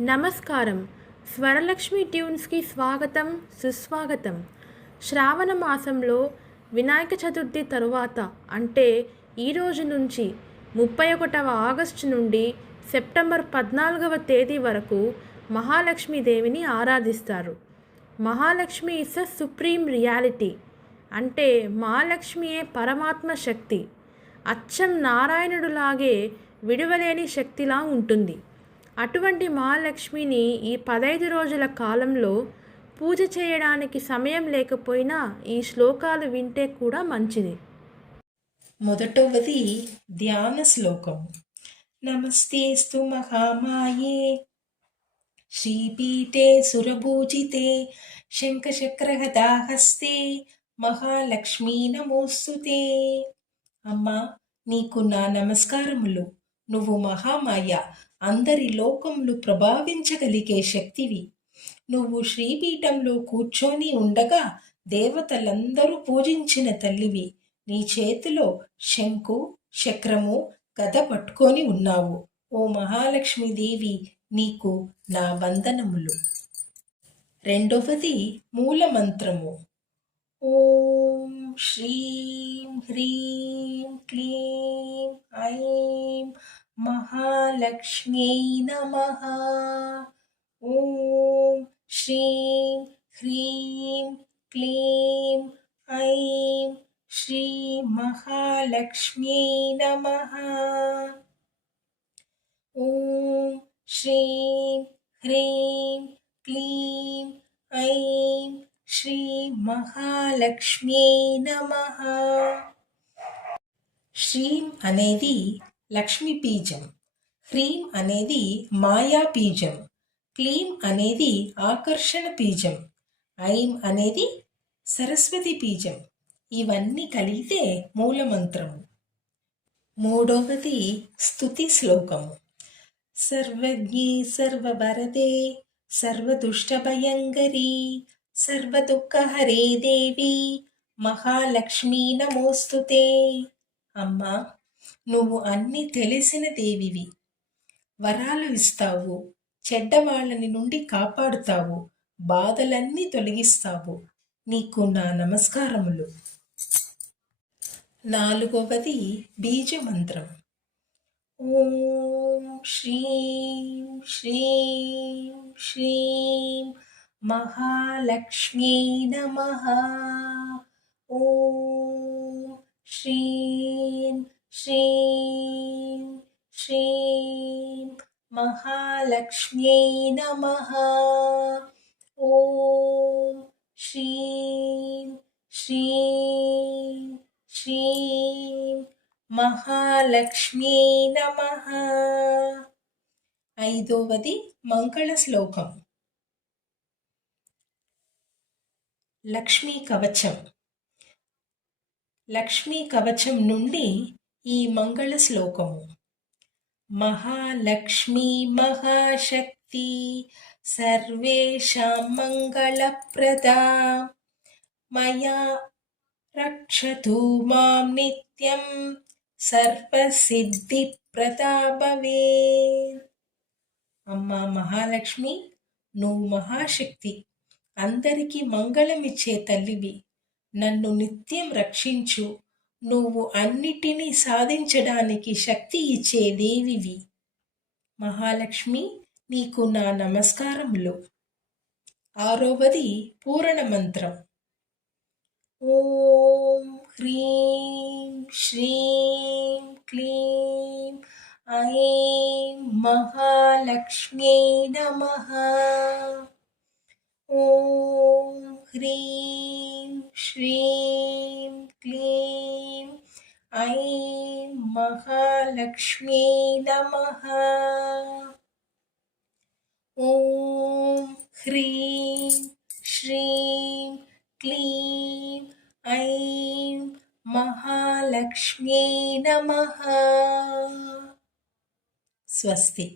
నమస్కారం. స్వరలక్ష్మి ట్యూన్స్కి స్వాగతం, సుస్వాగతం. శ్రావణ మాసంలో వినాయక చతుర్థి తరువాత అంటే ఈరోజు నుంచి 31వ ఆగస్టు నుండి సెప్టెంబర్ 14వ తేదీ వరకు మహాలక్ష్మీదేవిని ఆరాధిస్తారు. Mahalakshmi is a supreme reality. అంటే మహాలక్ష్మియే పరమాత్మ శక్తి. అచ్చం నారాయణుడులాగే విడువలేని శక్తిలా ఉంటుంది. అటువంటి మహాలక్ష్మిని ఈ 15 రోజుల కాలంలో పూజ చేయడానికి సమయం లేకపోయినా ఈ శ్లోకాలు వింటే కూడా మంచిది. మొదటవది ధ్యాన శ్లోకం. నమస్తేస్తు మహామాయే శ్రీపీఠే సురభూజితే శంఖచక్రగదాహస్తే మహాలక్ష్మీ నమోస్తుతే. అమ్మా, నీకు నా నమస్కారములు. నువ్వు మహామాయ, అందరి లోకములు ప్రభావించగలిగే శక్తివి. నువ్వు శ్రీపీఠంలో కూర్చొని ఉండగా దేవతలందరూ పూజించిన తల్లివి. నీ చేతిలో శంకు చక్రము గద పట్టుకొని ఉన్నావు. ఓ మహాలక్ష్మీదేవి, నీకు నా వందనములు. రెండవది మూలమంత్రము. ఓం శ్రీం హ్రీం క్లీం ఐం మహాలక్ష్మ్యై నమః. ఓం శ్రీం హ్రీం క్లీం ఐం శ్రీ మహాలక్ష్మ్యై నమః. ఓం శ్రీం హ్రీం క్లీం ఐం శ్రీ మహాలక్ష్మ్యై నమః. శ్రీం అనేది లక్ష్మీ బీజం, హ్రీం అనేది మాయా బీజం, క్లీం అనేది ఆకర్షణ బీజం, ఐం అనేది సరస్వతి బీజం. ఇవన్నీ కలిగితే మూలమంత్రము. మూడవది స్తుతి శ్లోకము. సర్వజ్ఞే సర్వవరదే సర్వదుష్టభయంకరీ సర్వదుఃఖహరే దేవి మహాలక్ష్మీ నమోస్తుతే. అమ్మా, నువ్వు అన్నీ తెలిసిన దేవివి. వరాలు ఇస్తావు, చెడ్డవాళ్ళని నుండి కాపాడుతావు, బాధలన్నీ తొలగిస్తావు. నీకు నా నమస్కారములు. నాలుగవది బీజమంత్రం. ఓం శ్రీం శ్రీం శ్రీం మహాలక్ష్మ్యై నమః. ఓం శ్రీం శ్రీం శ్రీం మహాలక్ష్మ్యై నమః. ఓం శ్రీం శ్రీం శ్రీం మహాలక్ష్మ్యై నమః. ఐదవది మంగళ శ్లోకం. లక్ష్మీ కవచం. లక్ష్మీ కవచం నుండి ఈ మంగళ శ్లోకము. మహాలక్ష్మీ మహాశక్తి సర్వేషాం మంగళప్రదా మయా రక్షతు మాం నిత్యం సర్వసిద్ధిప్రదా భవేత్. అమ్మా మహాలక్ష్మి, నువ్వు మహాశక్తి, అందరికీ మంగళమిచ్చే తల్లివి. నన్ను నిత్యం రక్షించు. నువ్వు అన్నిటినీ సాధించడానికి శక్తి ఇచ్చే దేవివి. మహాలక్ష్మి, నీకు నా నమస్కారములు. ఆరవది పూరణ మంత్రం. ఓం హ్రీం శ్రీం క్లీం ఐం మహాలక్ష్మ్యై నమః. ఓం హ్రీం శ్రీం క్లీం ఐం మహాలక్ష్మ్యై నమః. ఓం హ్రీం శ్రీం క్లీం ఐం మహాలక్ష్మ్యై నమః. స్వస్తి.